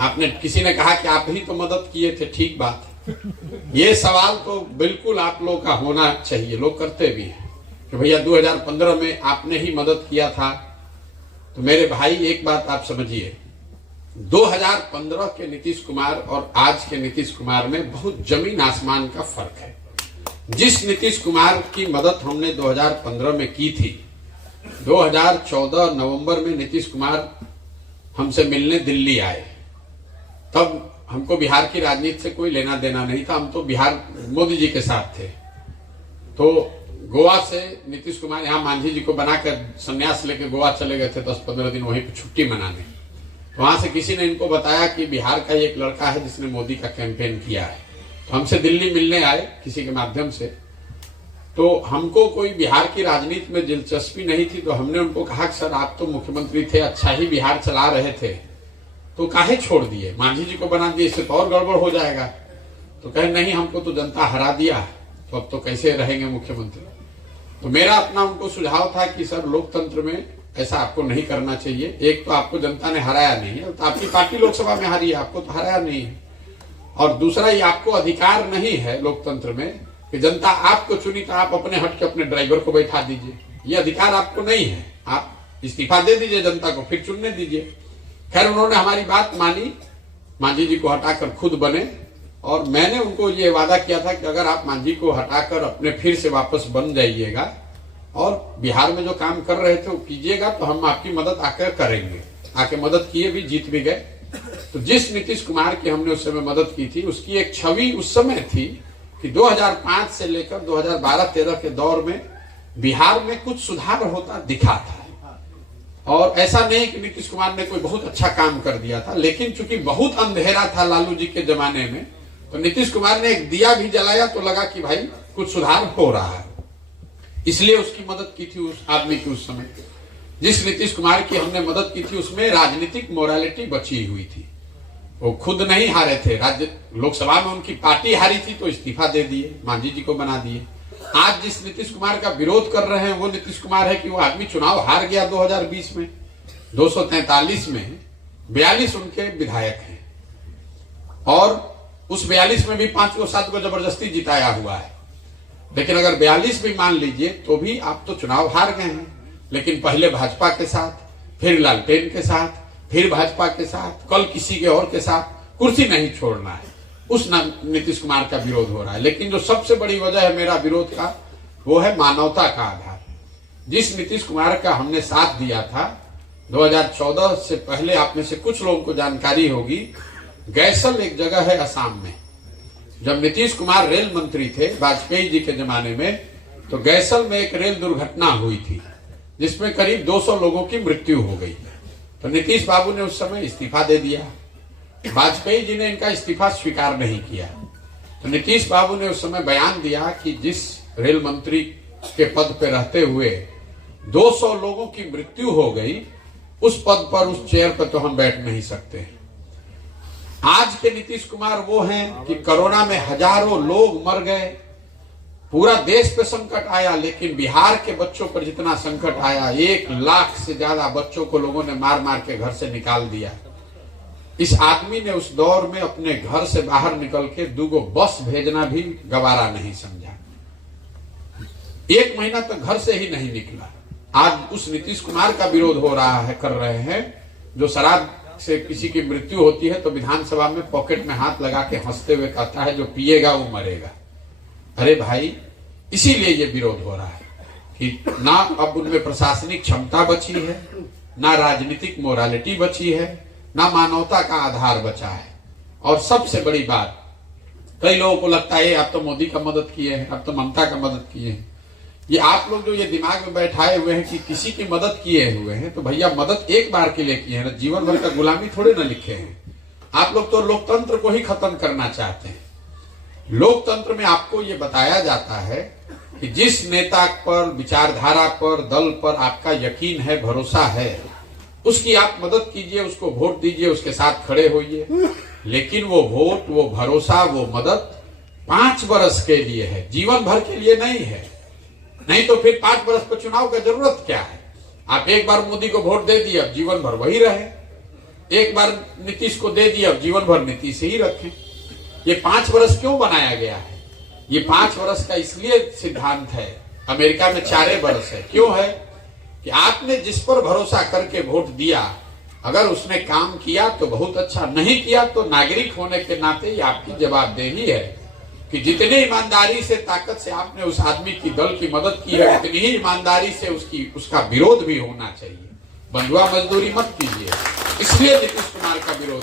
आपने किसी ने कहा कि आप ही तो मदद किए थे, ठीक बात। ये सवाल तो बिल्कुल आप लोग का होना चाहिए, लोग करते भी हैं कि भैया 2015 में आपने ही मदद किया था। तो मेरे भाई एक बात आप समझिए, 2015 के नीतीश कुमार और आज के नीतीश कुमार में बहुत जमीन आसमान का फर्क है। जिस नीतीश कुमार की मदद हमने 2015 में की थी, 2014 नवंबर में नीतीश कुमार हमसे मिलने दिल्ली आए। तब हमको बिहार की राजनीति से कोई लेना देना नहीं था, हम तो बिहार मोदी जी के साथ थे। तो गोवा से नीतीश कुमार यहाँ मांझी जी को बनाकर संन्यास लेके गोवा चले गए थे 10-15 दिन वहीं पर छुट्टी मनाने। तो वहां से किसी ने इनको बताया कि बिहार का एक लड़का है जिसने मोदी का कैंपेन किया है। तो हमसे दिल्ली मिलने आए किसी के माध्यम से। तो हमको कोई बिहार की राजनीति में दिलचस्पी नहीं थी। तो हमने उनको कहा कि सर आप तो मुख्यमंत्री थे, अच्छा ही बिहार चला रहे थे, तो काहे छोड़ दिए, मांझी जी को बना दिए, इससे तो और गड़बड़ हो जाएगा। तो कहे नहीं, हमको तो जनता हरा दिया, तो अब तो कैसे रहेंगे मुख्यमंत्री। तो मेरा अपना उनको सुझाव था कि सर लोकतंत्र में ऐसा आपको नहीं करना चाहिए। एक तो आपको जनता ने हराया नहीं है, तो आपकी पार्टी लोकसभा में हारी है, आपको तो हराया नहीं है। और दूसरा, ये आपको अधिकार नहीं है लोकतंत्र में कि जनता आपको चुनी तो आप अपने हट के अपने ड्राइवर को बैठा दीजिए, ये अधिकार आपको नहीं है। आप इस्तीफा दे दीजिए जनता को, फिर चुनने दीजिए। खैर उन्होंने हमारी बात मानी, मांझी जी को हटाकर खुद बने। और मैंने उनको ये वादा किया था कि अगर आप मांझी को हटाकर अपने फिर से वापस बन जाइएगा और बिहार में जो काम कर रहे थे वो कीजिएगा, तो हम आपकी मदद आकर करेंगे। आके मदद किए भी, जीत भी गए। तो जिस नीतीश कुमार की हमने उस समय मदद की थी, उसकी एक छवि उस समय थी कि 2005 से लेकर 2012-13 के दौर में बिहार में कुछ सुधार होता दिखा था। और ऐसा नहीं कि नीतीश कुमार ने कोई बहुत अच्छा काम कर दिया था, लेकिन चूंकि बहुत अंधेरा था लालू जी के जमाने में, तो नीतीश कुमार ने एक दिया भी जलाया तो लगा कि भाई कुछ सुधार हो रहा है, इसलिए उसकी मदद की थी उस आदमी की। उस समय जिस नीतीश कुमार की हमने मदद की थी उसमें राजनीतिक मोरालिटी बची हुई थी। वो खुद नहीं हारे थे, राज्य लोकसभा में उनकी पार्टी हारी थी तो इस्तीफा दे दिए, मांझी जी को बना दिए। आज जिस नीतीश कुमार का विरोध कर रहे हैं वो नीतीश कुमार है कि वो आदमी चुनाव हार गया 2020 में। 243 में 42 उनके विधायक हैं और उस 42 में भी 5 को 7 को जबरदस्ती जिताया हुआ है। लेकिन अगर 42 भी मान लीजिए तो भी आप तो चुनाव हार गए हैं। लेकिन पहले भाजपा के साथ, फिर लालटेन के साथ, फिर भाजपा के साथ, कल किसी के और के साथ, कुर्सी नहीं छोड़ना है, उस नीतीश कुमार का विरोध हो रहा है। लेकिन जो सबसे बड़ी वजह है मेरा विरोध का, वो है मानवता का आधार। जिस नीतीश कुमार का हमने साथ दिया था 2014 से पहले, आप में से कुछ लोगों को जानकारी होगी, गैसल एक जगह है असम में। जब नीतीश कुमार रेल मंत्री थे वाजपेयी जी के जमाने में, तो गैसल में एक रेल दुर्घटना हुई थी जिसमें करीब 200 लोगों की मृत्यु हो गई। तो नीतीश बाबू ने उस समय इस्तीफा दे दिया, वाजपेयी जी ने इनका इस्तीफा स्वीकार नहीं किया। तो नीतीश बाबू ने उस समय बयान दिया कि जिस रेल मंत्री के पद पे रहते हुए 200 लोगों की मृत्यु हो गई, उस पद पर, उस चेयर पर तो हम बैठ नहीं सकते हैं। आज के नीतीश कुमार वो हैं कि कोरोना में हजारों लोग मर गए, पूरा देश पे संकट आया, लेकिन बिहार के बच्चों पर जितना संकट आया, 1 लाख से ज्यादा बच्चों को लोगों ने मार मार के घर से निकाल दिया। इस आदमी ने उस दौर में अपने घर से बाहर निकल के 2 बस भेजना भी गवारा नहीं समझा। 1 महीना तक घर से ही नहीं निकला। आज उस नीतीश कुमार का विरोध हो रहा है, कर रहे हैं, जो शराब से किसी की मृत्यु होती है तो विधानसभा में पॉकेट में हाथ लगा के हंसते हुए कहता है जो पिएगा वो मरेगा। अरे भाई, इसीलिए ये विरोध हो रहा है कि ना अब उनमें प्रशासनिक क्षमता बची है, ना राजनीतिक मोरालिटी बची है, ना मानवता का आधार बचा है। और सबसे बड़ी बात, कई लोगों को लगता है आप तो मोदी का मदद किए हैं, आप तो ममता का मदद किए हैं। ये आप लोग जो ये दिमाग में बैठाए हुए हैं कि किसी की मदद किए हुए हैं, तो भैया मदद एक बार के लिए किए हैं ना, जीवन भर का गुलामी थोड़े ना लिखे हैं। आप लोग तो लोकतंत्र को ही खत्म करना चाहते हैं। लोकतंत्र में आपको ये बताया जाता है कि जिस नेता पर, विचारधारा पर, दल पर आपका यकीन है, भरोसा है, उसकी आप मदद कीजिए, उसको वोट दीजिए, उसके साथ खड़े होइए। लेकिन वो वोट, वो भरोसा, वो मदद 5 वर्ष के लिए है, जीवन भर के लिए नहीं है। नहीं तो फिर 5 वर्ष पर चुनाव का जरूरत क्या है? आप एक बार मोदी को वोट दे दिए, अब जीवन भर वही रहे। एक बार नीतीश को दे दिया, जीवन भर नीतीश ही रखें। ये 5 वर्ष क्यों बनाया गया है? ये 5 वर्ष का इसलिए सिद्धांत है, अमेरिका में 4 वर्ष है। क्यों है कि आपने जिस पर भरोसा करके वोट दिया, अगर उसने काम किया तो बहुत अच्छा, नहीं किया तो नागरिक होने के नाते ये आपकी जवाबदेही है कि जितनी ईमानदारी से, ताकत से आपने उस आदमी की, दल की मदद की है, उतनी ही ईमानदारी से उसका विरोध भी होना चाहिए। बंधुआ मजदूरी मत कीजिए, इसलिए नीतीश कुमार का विरोध